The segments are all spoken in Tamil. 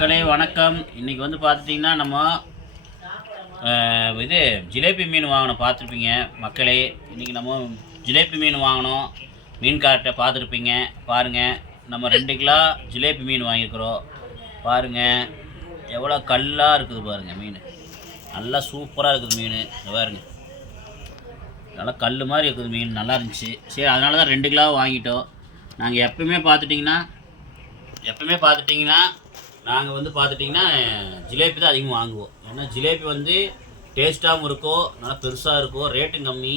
மக்களே வணக்கம். இன்றைக்கி வந்து பார்த்துட்டிங்கன்னா நம்ம இது ஜிலேபி மீன் வாங்கணும் பார்த்துருப்பீங்க மக்களே இன்றைக்கி நம்ம ஜிலேபி மீன் வாங்கினோம். மீன் கார்ட்டை பார்த்துருப்பீங்க பாருங்கள் நம்ம ரெண்டு கிலோ ஜிலேபி மீன் வாங்கியிருக்கிறோம். பாருங்கள் எவ்வளோ கல்லாக இருக்குது பாருங்கள் மீன். நல்லா சூப்பராக இருக்குது மீன். பாருங்கள் பாருங்க. நல்லா கல் மாதிரி இருக்குது மீன். நல்லா இருந்துச்சு. சரி அதனால தான் ரெண்டு கிலோ வாங்கிட்டோம். நாங்கள் எப்பயுமே பார்த்துட்டிங்கன்னா எப்பவுமே பார்த்துட்டிங்கன்னா நாங்கள் வந்து பார்த்துட்டிங்கன்னா ஜிலேபி தான் அதிகமாக வாங்குவோம். ஏன்னா ஜிலேபி வந்து டேஸ்ட்டாகவும் இருக்கும் நல்லா பெருசாக இருக்கும் ரேட்டும் கம்மி.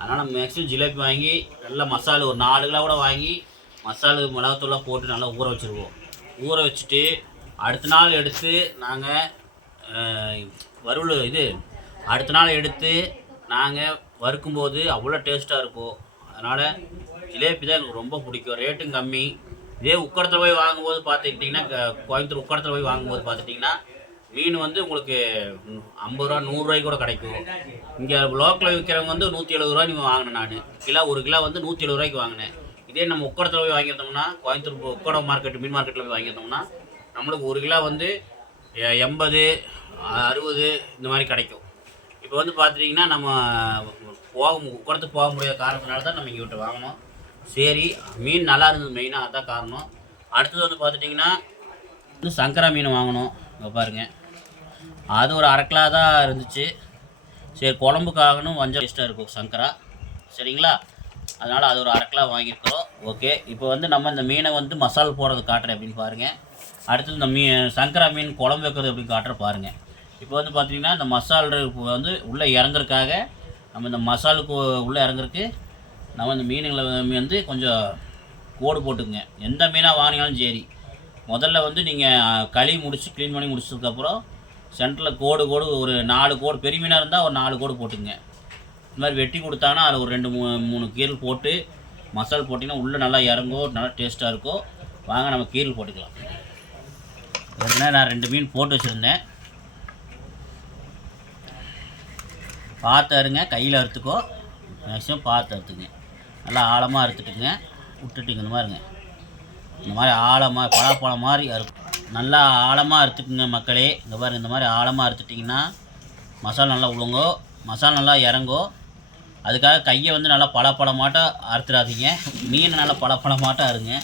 அதனால் மேக்ஸிமம் ஜிலேபி வாங்கி நல்லா மசாலா ஒரு நாலு கிலோ கூட வாங்கி மசாலா மிளகாத்தூள்லாம் போட்டு நல்லா ஊற வச்சுருவோம். ஊற வச்சுட்டு அடுத்த நாள் எடுத்து நாங்கள் வறுவல் இது அடுத்த நாள் எடுத்து நாங்கள் வறுக்கும்போது அவ்வளோ டேஸ்ட்டாக இருக்கும். அதனால் ஜிலேபி தான் எனக்கு ரொம்ப பிடிக்கும். ரேட்டும் கம்மி. இதே உக்கடத்தில் போய் வாங்கும்போது பார்த்துக்கிட்டிங்கன்னா கோயம்புத்தூர் உக்கடத்தில் போய் வாங்கும்போது பார்த்துட்டிங்கன்னா மீன் வந்து உங்களுக்கு ஐம்பது ரூபா நூறுரூவாய்க்கு கூட கிடைக்கும். இங்கே லோக்கலில் விற்கிறவங்க வந்து நூற்றி எழுபது ரூபா நீங்கள் வாங்கினேன் நான். கிலோ ஒரு கிலோ வந்து நூற்றி எழுபது ரூபாய்க்கு வாங்கினேன். இதே நம்ம உக்கடத்தில் போய் வாங்கியிருந்தோம்னா கோயம்புத்தூர் உக்கடம் மார்க்கெட் மீன் மார்க்கெட்டில் போய் வாங்கியிருந்தோம்னா நம்மளுக்கு ஒரு கிலோ வந்து எண்பது அறுபது இந்த மாதிரி கிடைக்கும். இப்போ வந்து பார்த்துட்டிங்கன்னா நம்ம போக உக்கடத்துக்கு போக முடியாத காரணத்தினால தான் நம்ம இங்கே விட்டு வாங்கினோம். சரி மீன் நல்லா இருந்தது மெயினாக அதான் காரணம். அடுத்தது வந்து பார்த்துட்டிங்கன்னா வந்து சங்கரா மீன் வாங்கினோம் இங்கே பாருங்க. அது ஒரு அரை தான் இருந்துச்சு. சரி குழம்புக்காகணும் வஞ்சம் டேஸ்ட்டாக இருக்கும் சங்கரா. சரிங்களா? அதனால் அது ஒரு அரை கிலோ வாங்கியிருக்கிறோம். ஓகே இப்போ வந்து நம்ம இந்த மீனை வந்து மசால் போடுறது காட்டுறேன் அப்படின்னு பாருங்கள் அடுத்தது இந்த மீ சங்கரா மீன் குழம்பு வைக்கிறது அப்படின்னு காட்டுற பாருங்கள் இப்போ வந்து பார்த்தீங்கன்னா இந்த மசால் வந்து உள்ளே இறங்குறதுக்காக நம்ம இந்த மசாலுக்கு உள்ளே இறங்குறதுக்கு நம்ம இந்த மீனுங்களை வந்து கொஞ்சம் கோடு போட்டுக்குங்க. எந்த மீனாக வாங்கினாலும் சரி. முதல்ல வந்து நீங்கள் களி முடிச்சு க்ளீன் பண்ணி முடிச்சதுக்கப்புறம் சென்டரில் கோடு கோடு ஒரு நாலு கோடு பெரிய மீனாக இருந்தால் ஒரு நாலு கோடு போட்டுங்க இந்த மாதிரி வெட்டி கொடுத்தாங்கன்னா அதில் ஒரு ரெண்டு மூணு மூணு கீரல் போட்டு மசால் போட்டிங்கன்னா உள்ளே நல்லா இறங்கும் நல்லா டேஸ்ட்டாக இருக்கும். வாங்க நம்ம கீரல் போட்டுக்கலாம். ஏற்கனவே நான் ரெண்டு மீன் போட்டு வச்சுருந்தேன். பார்த்து அருங்க கையில் அறுத்துக்கோ. மேக்ஸிமம் பார்த்து அறுத்துங்க நல்லா ஆழமாக அறுத்துட்டுங்க விட்டுட்டுங்க இந்த மாதிரிங்க. இந்த மாதிரி ஆழமாக பலாப்பழம் மாதிரி அறு நல்லா ஆழமாக அறுத்துக்குங்க மக்களே. இந்த மாதிரி இந்த மாதிரி ஆழமாக அறுத்துட்டிங்கன்னா மசாலா நல்லா விழுங்கோ மசாலா நல்லா இறங்கோ. அதுக்காக கையை வந்து நல்லா பழப்பழமாட்டம் அறுத்துடாதீங்க. மீன் நல்லா பழப்பழமாட்டம் அருங்க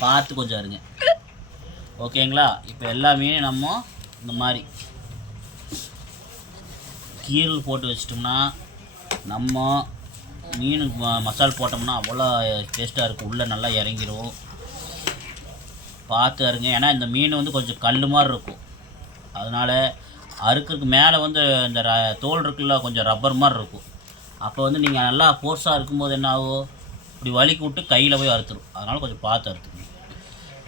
பார்த்து கொஞ்சம் அருங்க ஓகேங்களா? இப்போ எல்லா மீனையும் நம்ம இந்த மாதிரி கீரல் போட்டு வச்சிட்டோம்னா நம்ம மீன் மசால் போட்டோம்னா அவ்வளோ டேஸ்ட்டாக இருக்கும். உள்ளே நல்லா இறங்கிடும் பார்த்து அருங்க. ஏன்னா இந்த மீன் வந்து கொஞ்சம் கல் மாதிரி இருக்கும். அதனால் அறுக்கிறதுக்கு மேலே வந்து இந்த ர தோல் இருக்குல்ல கொஞ்சம் ரப்பர் மாதிரி இருக்கும். அப்போ வந்து நீங்கள் நல்லா ஃபோர்ஸாக இருக்கும்போது என்ன ஆகும் இப்படி வலிக்கு விட்டு கையில் போய் அறுத்துடும் அதனால் கொஞ்சம் பார்த்து அறுத்துக்கணும்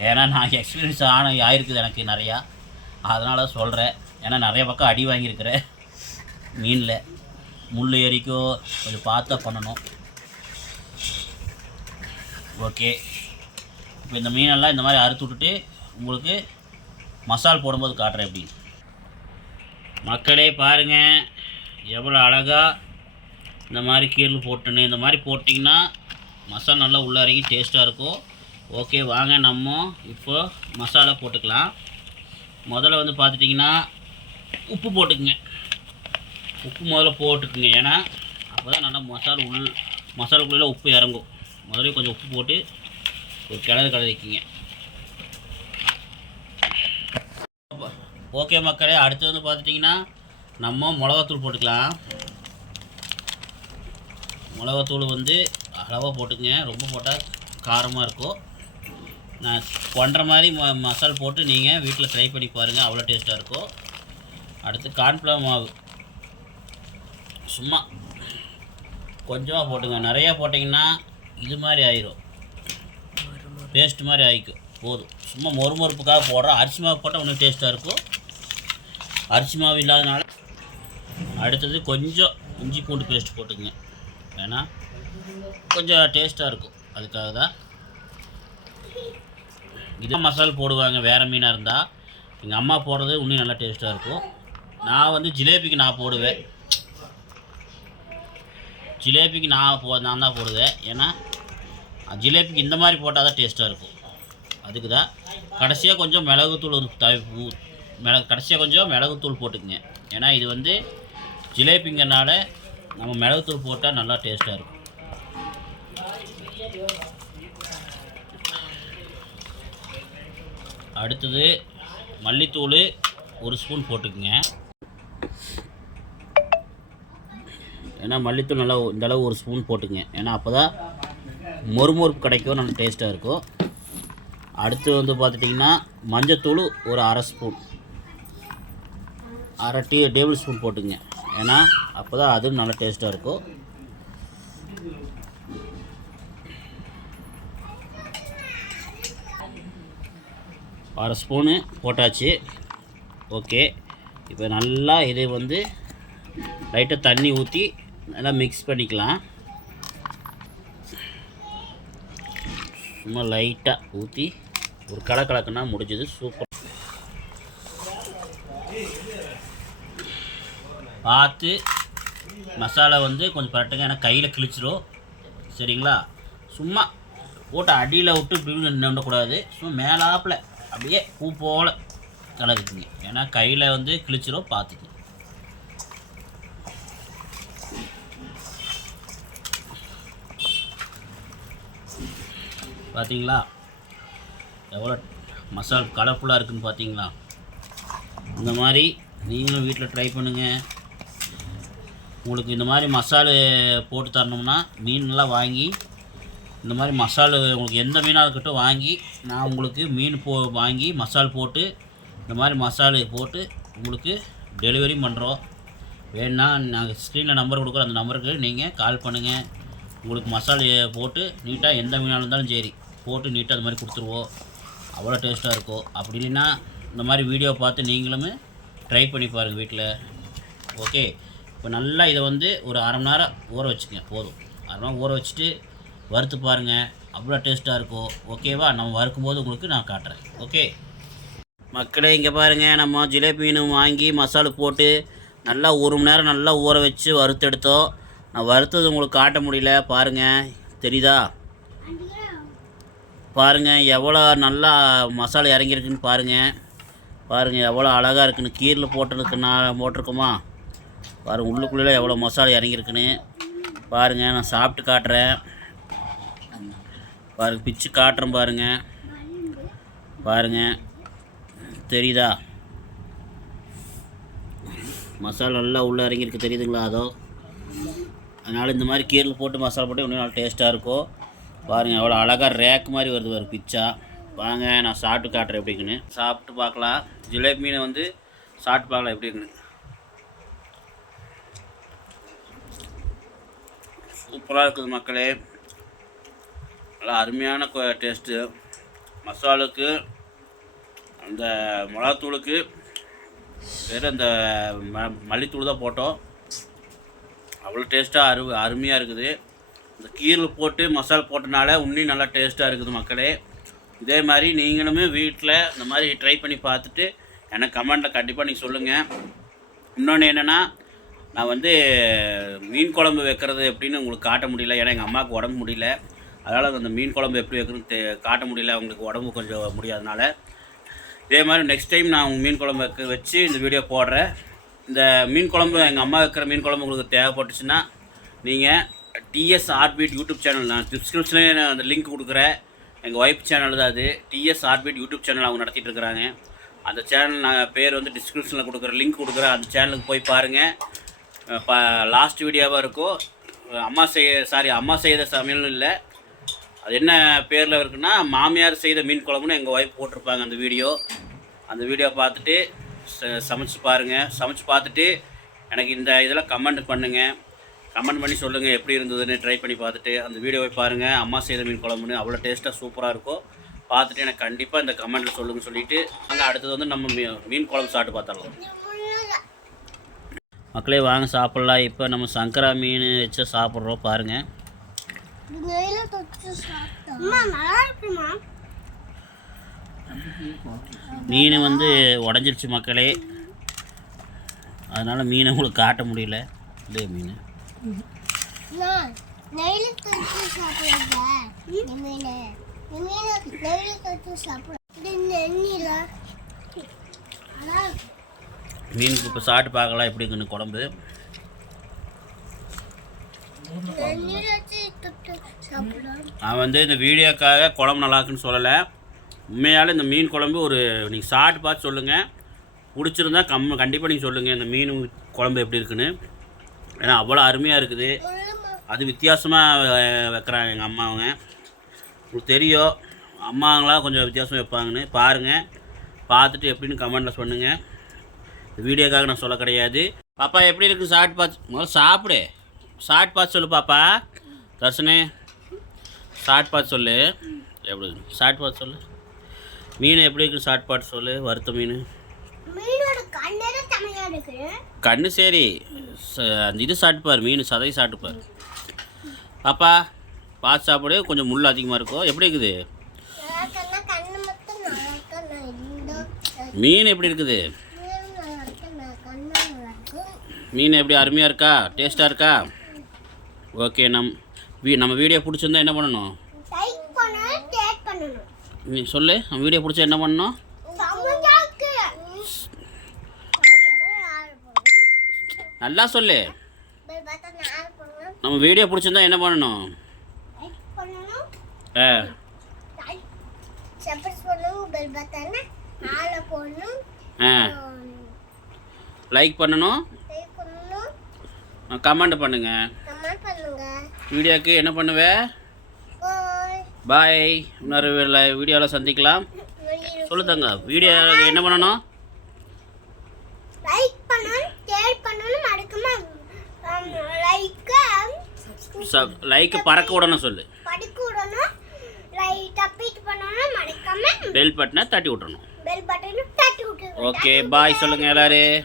ஏன்னா நான் எக்ஸ்பீரியன்ஸ் ஆன ஆயிருக்குது எனக்கு நிறையா. அதனால் சொல்கிறேன் ஏன்னா நிறைய பக்கம் அடி வாங்கியிருக்கிறேன் மீனில். முள் ஏறிக்கோ கொஞ்சம் பார்த்தா பண்ணணும். ஓகே. இப்போ இந்த மீனெல்லாம் இந்த மாதிரி அறுத்து விட்டுட்டு உங்களுக்கு மசால் போடும்போது காட்டுறேன் எப்படி. மக்களே பாருங்கள் எவ்வளோ அழகாக இந்த மாதிரி கீழே போட்டுன்னு இந்த மாதிரி போட்டிங்கன்னா மசாலா நல்லா உள்ளே இறங்கி டேஸ்ட்டாக இருக்கும். ஓகே வாங்க நம்ம இப்போ மசாலா போட்டுக்கலாம். முதல்ல வந்து பார்த்துட்டிங்கன்னா உப்பு போட்டுக்குங்க. உப்பு முதல்ல போட்டுக்குங்க. ஏன்னா அப்போ தான் நல்லா மசாலா உள் மசாலாக்குள்ளே உப்பு இறங்கும். முதல்ல கொஞ்சம் உப்பு போட்டு ஒரு கிளறு கலரிக்கிங்க ஓகே மக்களே அடுத்து வந்து பார்த்துட்டிங்கன்னா நம்ம மிளகாத்தூள் போட்டுக்கலாம். மிளகாத்தூள் வந்து அளவாக போட்டுக்கங்க. ரொம்ப போட்டால் காரமாக இருக்கும். நான் பண்ணுற மாதிரி ம மசால் போட்டு நீங்கள் வீட்டில் ட்ரை பண்ணி பாருங்கள் அவ்வளோ டேஸ்ட்டாக இருக்கும். அடுத்து கார்ன்ஃப்ளவர் மாவு. சும்மா. கொஞ்சமாக போட்டுங்க. நிறையா போட்டிங்கன்னா இது மாதிரி ஆயிரும். பேஸ்ட் மாதிரி ஆகிக்கும் போதும். சும்மா மொறு மொறுப்புக்காக போடுறோம் அரிசி மாவு போட்டால் இன்னும் டேஸ்ட்டாக இருக்கும். அரிசி மாவு இல்லாதனால அடுத்தது கொஞ்சம் இஞ்சி பூண்டு பேஸ்ட் போட்டுக்குங்க. ஏன்னா கொஞ்சம் டேஸ்ட்டாக இருக்கும். அதுக்காக தான். இது மசால் போடுவாங்க. வேறு மீனாக இருந்தால் எங்கள் அம்மா போடுறது இன்னும் நல்லா டேஸ்ட்டாக இருக்கும். நான் வந்து ஜிலேபிக்கு நான் போடுவேன். ஜிலேபிக்கு நான் போ நான் தான் போடுவேன் ஏன்னா ஜிலேபிக்கு இந்த மாதிரி போட்டால் தான் டேஸ்ட்டாக இருக்கும். அதுக்கு தான் கடைசியாக கொஞ்சம் மிளகுத்தூள் ஒரு த மிளகு கடைசியாக கொஞ்சம் மிளகுத்தூள் போட்டுக்குங்க. ஏன்னா இது வந்து ஜிலேபிங்கிறனால நம்ம மிளகுத்தூள் போட்டால் நல்லா டேஸ்ட்டாக இருக்கும். அடுத்தது மல்லித்தூள் ஒரு ஸ்பூன் போட்டுக்குங்க. ஏன்னா மல்லித்தூள் நல்லா இந்தளவு ஒரு ஸ்பூன் போட்டுங்க ஏன்னா அப்போ தான் மொறுமொறுப்பு கிடைக்கும் நல்லா டேஸ்ட்டாக இருக்கும். அடுத்து வந்து பார்த்துட்டிங்கன்னா மஞ்சத்தூள் ஒரு அரை ஸ்பூன் அரை டீ டேபிள் ஸ்பூன் போட்டுங்க ஏன்னா அப்போ தான் அதுவும் நல்லா டேஸ்ட்டாக இருக்கும். அரை ஸ்பூனு போட்டாச்சு. ஓகே இப்போ நல்லா இது வந்து லைட்டாக தண்ணி ஊற்றி நல்லா மிக்ஸ் பண்ணிக்கலாம். சும்மா லைட்டாக ஊற்றி ஒரு கடை கலக்குனா முடிஞ்சது. சூப்பர் பார்த்து மசாலா வந்து கொஞ்சம் பரட்டுங்க ஏன்னா கையில் கிழிச்சிரும். சரிங்களா? சும்மா போட்டு அடியில் விட்டு இப்படி நின்றக்கூடாது சும்மா மேலாப்பில் அப்படியே பூ போல் கலக்குங்க. ஏன்னா கையில் வந்து கிழிச்சிரும் பார்த்துக்குங்க. பார்த்தீங்களா எவ்வளோ மசால் கலர்ஃபுல்லாக இருக்குன்னு பார்த்தீங்களா இந்த மாதிரி நீங்களும் வீட்டில் ட்ரை பண்ணுங்கள் உங்களுக்கு இந்த மாதிரி மசாலு போட்டு தரணும்னா மீன்லாம் வாங்கி இந்த மாதிரி மசாலு உங்களுக்கு எந்த மீனாக இருக்கட்டும் வாங்கி நான் உங்களுக்கு மீன் போ வாங்கி மசால் போட்டு இந்த மாதிரி மசாலு போட்டு உங்களுக்கு டெலிவரி பண்ணுறோம் வேணுன்னா நாங்கள் ஸ்க்ரீனில் நம்பர் கொடுக்குறோம் அந்த நம்பருக்கு நீங்கள் கால் பண்ணுங்கள் உங்களுக்கு மசாலா போட்டு நீட்டாக எந்த மீனாக இருந்தாலும் சரி. போட்டு நீட்டாக அது மாதிரி கொடுத்துருவோம் அவ்வளோ டேஸ்ட்டாக இருக்கும் அப்படி இல்லைன்னா இந்த மாதிரி வீடியோ பார்த்து நீங்களும் ட்ரை பண்ணி பாருங்கள் வீட்டில் ஓகே இப்போ நல்லா இதை வந்து ஒரு அரை மணி நேரம் ஊற வச்சுக்கங்க. போதும். அரை மணி நேரம் ஊற வச்சுட்டு வறுத்து பாருங்கள் அவ்வளோ டேஸ்ட்டாக இருக்கும் ஓகேவா நம்ம வறுக்கும்போது உங்களுக்கு நான் காட்டுறேன். ஓகே மக்களே இங்கே பாருங்கள் நம்ம ஜிலேபி மீன் வாங்கி மசாலா போட்டு நல்லா ஒரு மணி நேரம் நல்லா ஊற வச்சு வறுத்தெடுத்தோம். நான் வறுத்தது உங்களுக்கு காட்ட முடியல. பாருங்கள் தெரியுதா? பாருங்கள் எவ்வளோ நல்லா மசாலா இறங்கியிருக்குன்னு பாருங்கள் பாருங்கள் எவ்வளோ அழகாக இருக்குன்னு. கீரில் போட்டிருக்குன்னா போட்டிருக்கோமா? பாருங்கள் உள்ளுக்குள்ளே எவ்வளோ மசாலா இறங்கியிருக்குன்னு. பாருங்கள் நான் சாப்பிட்டு காட்டுறேன். பாருங்கள் பிச்சு காட்டுறேன் பாருங்கள் பாருங்கள் தெரியுதா? மசாலா நல்லா உள்ளே இறங்கியிருக்கு தெரியுதுங்களா அதோ? அதனால் இந்த மாதிரி கீரில் போட்டு மசாலா போட்டு இன்னும் நல்லா டேஸ்ட்டாக இருக்கும். பாருங்கள் அவ்வளோ அழகாக ரேக் மாதிரி வருது பாரு பிச்சா. வாங்க நான் சாப்பிட்டு காட்டுறேன் எப்படிங்கன்னு சாப்பிட்டு பார்க்கலாம். ஜிலேபி மீனை வந்து சாப்பிட்டு பார்க்கலாம் எப்படி இருக்குன்னு சூப்பராக இருக்குது மக்களே. நல்லா அருமையான டேஸ்ட்டு மசாலுக்கு அந்த மிளகாத்தூளுக்கு வேறு அந்த ம மல்லித்தூள் தான் போட்டோம். அவ்வளோ டேஸ்ட்டாக அரு அருமையாக இருக்குது. இந்த கீரில் போட்டு மசாலா போட்டனால இன்னும் நல்லா டேஸ்ட்டாக இருக்குது மக்களே. இதே மாதிரி நீங்களுமே வீட்டில் இந்த மாதிரி ட்ரை பண்ணி பார்த்துட்டு எனக்கு கமெண்ட்டில் கண்டிப்பாக நீங்கள் சொல்லுங்கள் இன்னொன்று என்னென்னா நான் வந்து மீன் குழம்பு வைக்கிறது எப்படின்னு உங்களுக்கு காட்ட முடியல. ஏன்னா எங்கள் அம்மாவுக்கு உடம்பு முடியல. அதனால் அந்த மீன் குழம்பு எப்படி வைக்கணும்னு காட்ட முடியல. அவங்களுக்கு உடம்பு கொஞ்சம் முடியாதனால. இதே மாதிரி நெக்ஸ்ட் டைம் நான் உங்கள் மீன் குழம்பு வைக்க வச்சு இந்த வீடியோ போடுறேன். இந்த மீன் குழம்பு எங்கள் அம்மா வைக்கிற மீன் குழம்பு உங்களுக்கு தேவைப்பட்டுச்சுன்னா நீங்கள் டிஎஸ் ஆர்பிட் யூடியூப் சேனல் நான் டிஸ்கிரிப்ஷன்லேயே நான் அந்த லிங்க் கொடுக்குறேன். எங்கள் ஒய்ஃப் சேனல் தான் அது. டிஎஸ் ஆர்பிட் யூடியூப் சேனல் அவங்க நடத்திட்டு இருக்கிறாங்க. அந்த சேனல் நான் பேர் வந்து டிஸ்கிரிப்ஷனில் கொடுக்குற லிங்க் கொடுக்குறேன். அந்த சேனலுக்கு போய் பாருங்கள் பா லாஸ்ட் வீடியோவாக இருக்கும் அம்மா செய்ய சாரி அம்மா செய்த சமையல்னு இல்லை. அது என்ன பேரில் இருக்குன்னா மாமியார் செய்த மீன் குழம்புன்னு எங்கள் ஒய்ஃப் போட்டிருப்பாங்க அந்த வீடியோ அந்த வீடியோ பார்த்துட்டு ச- சமைச்சு பாருங்கள் சமைச்சு பார்த்துட்டு எனக்கு இந்த இதெல்லாம் கமெண்ட் பண்ணுங்கள் கமெண்ட் பண்ணி சொல்லுங்கள் எப்படி இருந்ததுன்னு ட்ரை பண்ணி பார்த்துட்டு அந்த வீடியோவை பாருங்கள் அம்மா செய்த மீன் குழம்புன்னு அவ்வளோ டேஸ்ட்டாக சூப்பராக இருக்கும். பார்த்துட்டு எனக்கு கண்டிப்பாக இந்த கமெண்ட்டில் சொல்லுங்கள் சொல்லிவிட்டு அங்கே அடுத்தது வந்து நம்ம மீ மீன் குழம்பு சாப்பிட்டு பார்த்துடலாம். மக்களே வாங்க சாப்பிட்லாம். இப்போ நம்ம சங்கரா மீன் வச்சு சாப்பிட்றோம் பாருங்கள் மீன் வந்து உடஞ்சிருச்சு மக்களே. அதனால் மீனை உங்களுக்கு காட்ட முடியல. இல்லையே மீன். நெய்ல தொட்டு சாப்பிடுங்க தொட்டு சாப்பிடும் மீனுக்கு இப்போ சாப்பிட்டு பார்க்கலாம் எப்படி இருக்குன்னு குழம்பு. நான் வந்து இந்த வீடியோக்காக குழம்பு நல்லா இருக்குன்னு சொல்லலை. உண்மையால் இந்த மீன் குழம்பு ஒரு நீங்கள் சாப்பிட்டு பார்த்து சொல்லுங்கள் பிடிச்சிருந்தா கம் கண்டிப்பாக நீங்கள் சொல்லுங்கள் இந்த மீன் குழம்பு எப்படி இருக்குன்னு. ஏன்னா அவ்வளோ அருமையாக இருக்குது. அது வித்தியாசமாக வைக்கிறாங்க எங்கள் அம்மாவங்க உங்களுக்கு தெரியும் அம்மாங்களாம் கொஞ்சம் வித்தியாசம் வைப்பாங்கன்னு. பாருங்கள் பார்த்துட்டு எப்படின்னு கமெண்டில் சொல்லுங்கள் வீடியோக்காக நான் சொல்ல கிடையாது. பாப்பா எப்படி இருக்குது சாப்பிட்டு பார்த்து முதல்ல சாப்பிடு. சாப்பிட்டு பார்த்து சொல்லு பாப்பா. தர்ஷனே சாப்பிட்டு பார்த்து சொல்லு. எப்படி? சாப்பிட்டு பார்த்து சொல்லு. மீன் எப்படி இருக்குது சாப்பிட்டு பார்த்து சொல்லு வறுத்த மீன்? கண்ணே சரி. அந்த இது சாப்பிட்டுப்பார் மீன் சதை சாப்பிட்டுப்பார். பாப்பா பார்த்து சாப்பிடு கொஞ்சம் முள் அதிகமாக இருக்கும் எப்படி இருக்குது? மீன் எப்படி இருக்குது? மீன் எப்படி அருமையாக இருக்கா? டேஸ்ட்டாக இருக்கா? ஓகே நம் வீ நம்ம வீடியோ பிடிச்சிருந்தா என்ன பண்ணணும். நீ சொல்லு நம்ம வீடியோ பிடிச்சா என்ன பண்ணணும்? நல்லா சொல்லு. நம்ம வீடியோ பிடிச்சிருந்தா என்ன பண்ணணும்? ஆ. லைக் பண்ணணும் கமெண்ட் பண்ணுங்க. வீடியோக்கு என்ன பண்ணுவேன் பாய் இன்னொரு வீடியோவில் சந்திக்கலாம். சொல்லு தங்க வீடியோ என்ன பண்ணணும் லைக் பண்ணணும் ஷேர் பண்ணணும் மறக்காம லைக் சப் லைக் பறக்க விடணும் சொல்லு. படிக்க விடணும். லைட் அப்பிட் பண்ணணும் மறக்காம பெல் பட்டனை தட்டி விட்றணும் பெல் பட்டனும் தட்டி விட்டுருங்க ஓகே பாய் சொல்லுங்கள் எல்லாரும்.